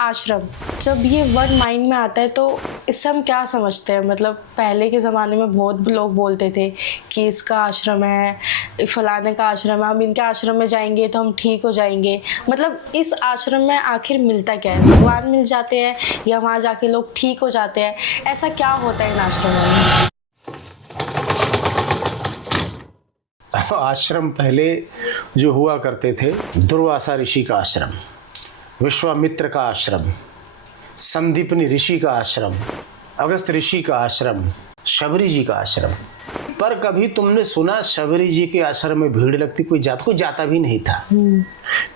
आश्रम, जब ये वर्ड माइंड में आता है तो इससे हम क्या समझते हैं? मतलब पहले के ज़माने में बहुत लोग बोलते थे कि इसका आश्रम है, फलाने का आश्रम है, हम इनके आश्रम में जाएंगे तो हम ठीक हो जाएंगे। मतलब इस आश्रम में आखिर मिलता क्या है? भगवान मिल जाते हैं या वहाँ जाके लोग ठीक हो जाते हैं? ऐसा क्या होता है इन आश्रमों में? आश्रम पहले जो हुआ करते थे, दुर्वासा ऋषि का आश्रम, विश्वामित्र का आश्रम, संदीपनी ऋषि का आश्रम, अगस्त ऋषि का आश्रम, शबरी जी का आश्रम। पर कभी तुमने सुना शबरी जी के आश्रम में भीड़ लगती? कोई जाता भी नहीं था।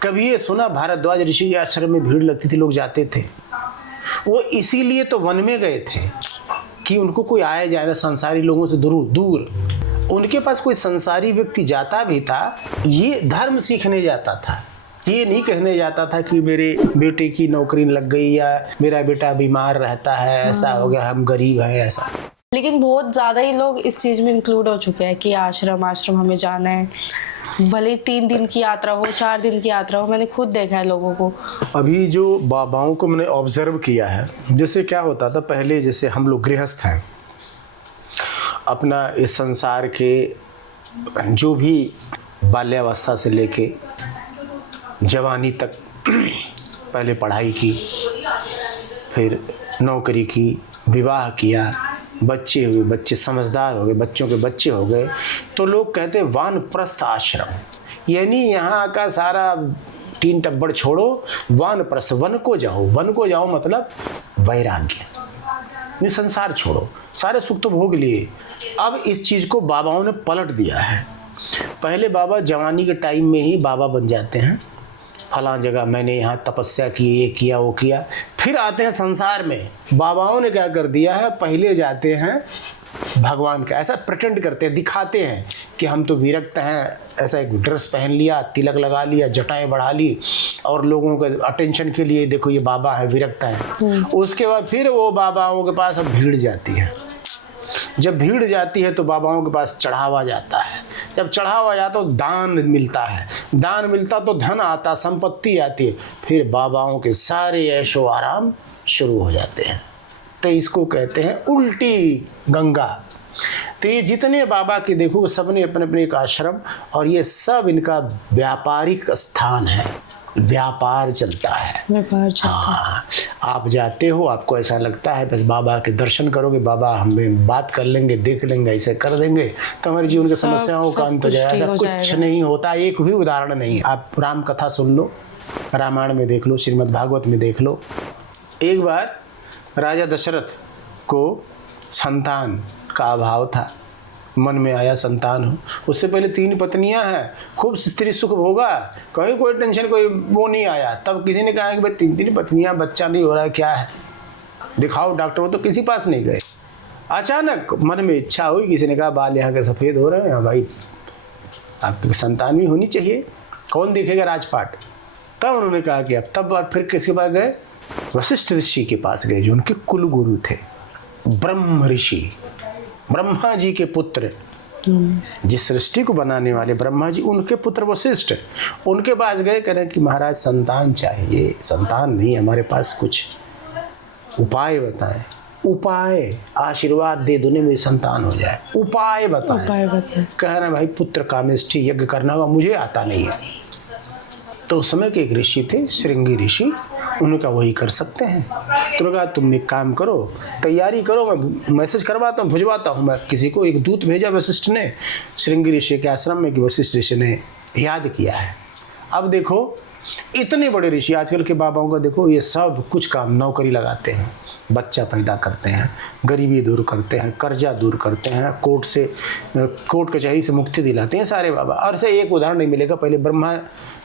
कभी ये सुना भारद्वाज ऋषि के आश्रम में भीड़ लगती थी, लोग जाते थे? वो इसीलिए तो वन में गए थे कि उनको कोई आया जाए ना, संसारी लोगों से दूर। उनके पास कोई संसारी व्यक्ति जाता भी था, ये धर्म सीखने जाता था, ये नहीं कहने जाता था कि मेरे बेटे की नौकरी लग गई या मेरा बेटा बीमार रहता है, ऐसा हो गया, हम गरीब हैं, ऐसा। लेकिन बहुत ज़्यादा ही लोग इस चीज़ में इंक्लूड हो चुके हैं कि आश्रम हमें जाना है, भले ही 3 दिन की यात्रा हो, 4 दिन की यात्रा हो। मैंने खुद देखा है लोगों को। अभी जो बाबाओं को मैंने ऑब्जर्व किया है, जैसे क्या होता था पहले, जैसे हम लोग गृहस्थ हैं, अपना इस संसार के जो भी बाल्यावस्था से लेके जवानी तक पहले पढ़ाई की, फिर नौकरी की, विवाह किया, बच्चे हुए, बच्चे समझदार हो गए, बच्चों के बच्चे हो गए, तो लोग कहते हैं वानप्रस्थ आश्रम, यानी यहाँ का सारा टीन टब्बड़ छोड़ो, वानप्रस्थ, वन को जाओ मतलब वैराग्य, संसार छोड़ो, सारे सुख तो भोग लिए। अब इस चीज़ को बाबाओं ने पलट दिया है। पहले बाबा जवानी के टाइम में ही बाबा बन जाते हैं, फलां जगह मैंने यहाँ तपस्या की, ये किया, वो किया, फिर आते हैं संसार में। बाबाओं ने क्या कर दिया है, पहले जाते हैं भगवान का, ऐसा प्रिटेंड करते हैं, दिखाते हैं कि हम तो विरक्त हैं, ऐसा एक ड्रेस पहन लिया, तिलक लगा लिया, जटाएं बढ़ा ली, और लोगों के अटेंशन के लिए देखो ये बाबा है, विरक्त है। उसके बाद फिर वो बाबाओं के पास अब भीड़ जाती है। जब भीड़ जाती है तो बाबाओं के पास चढ़ावा जाता है, जब चढ़ावा जाता तो दान मिलता है, दान मिलता तो धन आता, संपत्ति आती है, फिर बाबाओं के सारे ऐशो आराम शुरू हो जाते हैं। तो इसको कहते हैं उल्टी गंगा। तो ये जितने बाबा के देखो, सबने अपने अपने एक आश्रम, और ये सब इनका व्यापारिक स्थान है, व्यापार चलता है। हाँ, आप जाते हो, आपको ऐसा लगता है बस बाबा के दर्शन करोगे, बाबा हमें बात कर लेंगे, देख लेंगे, ऐसे कर देंगे तो हमारे जीवन की समस्याओं का अंत हो जाएगा। ऐसा कुछ नहीं होता, एक भी उदाहरण नहीं। आप राम कथा सुन लो, रामायण में देख लो, श्रीमद् भागवत में देख लो। एक बार राजा दशरथ को संतान का अभाव था, मन में आया संतान हो। उससे पहले 3 पत्नियां हैं, खूब स्त्री सुख भोगा, कहीं कोई टेंशन, कोई वो नहीं आया। तब किसी ने कहा कि भाई 3 पत्नियां, बच्चा नहीं हो रहा है, क्या है, दिखाओ डॉक्टर। वो तो किसी पास नहीं गए। अचानक मन में इच्छा हुई, किसी ने कहा बाल यहाँ के सफ़ेद हो रहे हैं भाई, आपकी संतान भी होनी चाहिए, कौन देखेगा राजपाट। तब उन्होंने कहा कि अब, तब फिर किसके पास गए, वशिष्ठ ऋषि के पास गए, जो उनके कुल गुरु थे, ब्रह्म ऋषि, ब्रह्मा जी के पुत्र, जिस सृष्टि को बनाने वाले ब्रह्मा जी, उनके पुत्र वशिष्ठ, उनके पास गए, कह रहे कि महाराज संतान चाहिए, संतान नहीं, हमारे पास कुछ उपाय बताएं। उपाय, आशीर्वाद दे दो, मेरी संतान हो जाए, उपाय बताएं। कह रहे भाई पुत्र कामेष्ठी यज्ञ करना होगा, मुझे आता नहीं है। तो उस समय के एक ऋषि थे, श्रृंगी ऋषि, उन्होंने कहा वही कर सकते हैं। तो कहा तुम एक काम करो, तैयारी करो, मैं मैसेज करवाता हूँ, भिजवाता हूँ। मैं किसी को एक दूत भेजा वशिष्ठ ने श्रृंगी ऋषि के आश्रम में, कि वशिष्ठ ऋषि ने याद किया है। अब देखो इतने बड़े ऋषि, आजकल के बाबाओं का देखो, ये सब कुछ काम, नौकरी लगाते हैं, बच्चा पैदा करते हैं, गरीबी दूर करते हैं, कर्जा दूर करते हैं, कोर्ट कचहरी से मुक्ति दिलाते हैं सारे बाबा। और से एक उदाहरण नहीं मिलेगा। पहले ब्रह्मा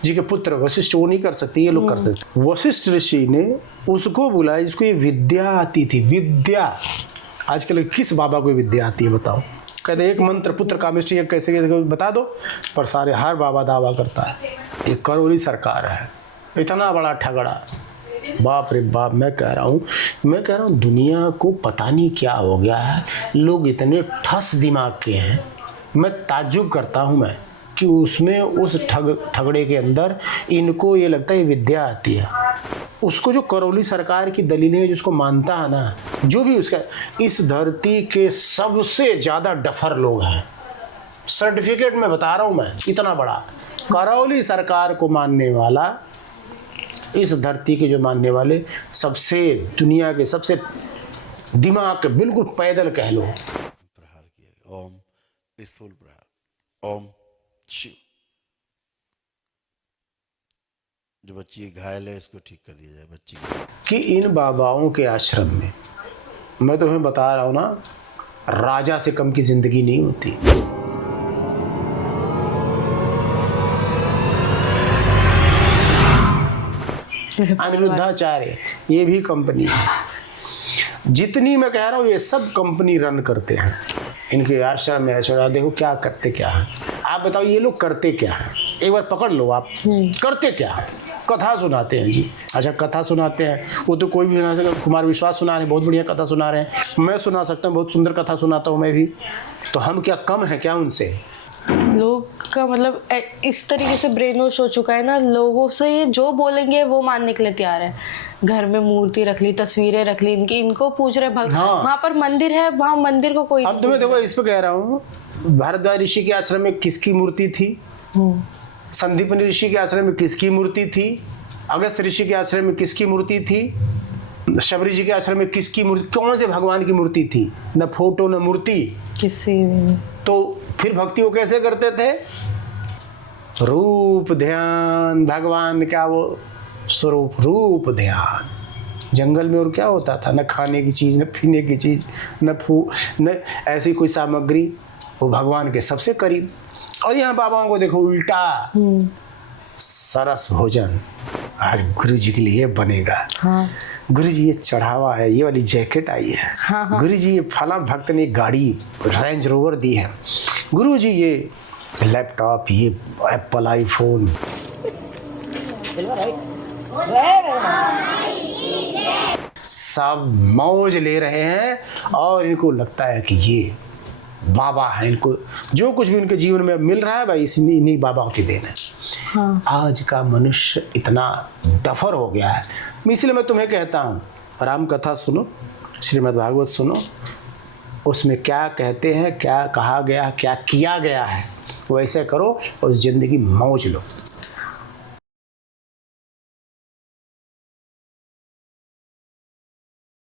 जी के पुत्र वशिष्ठ, वो नहीं कर सकते, ये लोग कर सकते। वशिष्ठ ऋषि ने उसको बुलाया जिसको ये विद्या आती थी। विद्या, आजकल किस बाबा को विद्या आती है बताओ? कहते एक मंत्र, पुत्र कामेष्ठी कैसे बता दो, पर सारे हर बाबा दावा करता है। एक करोड़ी सरकार है, इतना बड़ा ठगड़ा, बाप रे बाप। मैं कह रहा हूँ दुनिया को पता नहीं क्या हो गया है, लोग इतने ठस दिमाग के हैं। मैं ताज्जुब करता हूँ मैं कि उसमें उस ठगड़े के अंदर इनको ये लगता है ये विद्या आती है। उसको जो करौली सरकार की दलीलें जिसको मानता है ना, जो भी उसका, इस धरती के सबसे ज़्यादा डफर लोग हैं। सर्टिफिकेट में बता रहा हूँ मैं, इतना बड़ा करौली सरकार को मानने वाला, इस धरती के जो मानने वाले सबसे, दुनिया के सबसे दिमाग के बिल्कुल पैदल कह लो। प्रहार किया, ओम त्रिशूल प्रहार, ओम शिव। जो बच्ची घायल है इसको ठीक कर दिया जाए बच्ची कि इन बाबाओं के आश्रम में, मैं तुम्हें बता रहा हूँ ना, राजा से कम की जिंदगी नहीं होती। अनिरुद्धाचार्य ये भी कंपनी है। जितनी मैं कह रहा हूँ ये सब कंपनी रन करते हैं। इनके आश्रम में ऐसा देखो क्या करते क्या है। आप बताओ ये लोग करते क्या है, एक बार पकड़ लो आप, करते क्या है। कथा सुनाते हैं जी, अच्छा कथा सुनाते हैं, वो तो कोई भी सुना सकता। कुमार विश्वास सुना रहे हैं, बहुत बढ़िया कथा सुना रहे हैं, मैं सुना सकता हूँ, बहुत सुंदर कथा सुनाता हूँ मैं भी। तो हम क्या कम हैं क्या उनसे? लोग का मतलब इस तरीके से ब्रेन वॉश हो चुका है ना, लोगों से ये जो बोलेंगे वो मानने के लिए तैयार है। घर में मूर्ति रख ली, तस्वीरें रख ली इनकी, इनको पूछ रहे भक्त। हाँ। वहाँ पर मंदिर है, वहाँ मंदिर को कोई अब तुम्हें देखो, इस पे कह रहा हूँ, भारद्वाज ऋषि के आश्रम में किसकी मूर्ति थी? संदीपनी ऋषि के आश्रम में किसकी मूर्ति थी? अगस्त ऋषि के आश्रम में किसकी मूर्ति थी? शबरी जी के आश्रम में किसकी मूर्ति, कौन से भगवान की मूर्ति थी? न फोटो न मूर्ति, किसी भी। तो फिर भक्ति वो कैसे करते थे? रूप ध्यान, भगवान का वो स्वरूप, रूप ध्यान। जंगल में और क्या होता था? न खाने की चीज़, न पीने की चीज़, न ऐसी कोई सामग्री, वो भगवान के सबसे करीब। और यहाँ बाबाओं को देखो उल्टा, सरस भोजन आज गुरु जी के लिए बनेगा। हाँ। गुरु जी ये चढ़ावा है, ये वाली जैकेट आई है। हाँ। गुरु जी ये फला भक्त ने गाड़ी रेंज रोवर दी है। गुरु जी ये लैपटॉप, ये एप्पल आईफोन। सब मौज ले रहे हैं और इनको लगता है कि ये बाबा है। इनको जो कुछ भी उनके जीवन में मिल रहा है भाई इन्हीं बाबाओं की देन है। हाँ। आज का मनुष्य इतना डफर हो गया है। इसलिए मैं तुम्हें कहता हूँ, राम कथा सुनो, श्रीमद् भागवत सुनो, उसमें क्या कहते हैं, क्या कहा गया, क्या किया गया है, वैसे करो और जिंदगी मौज लो।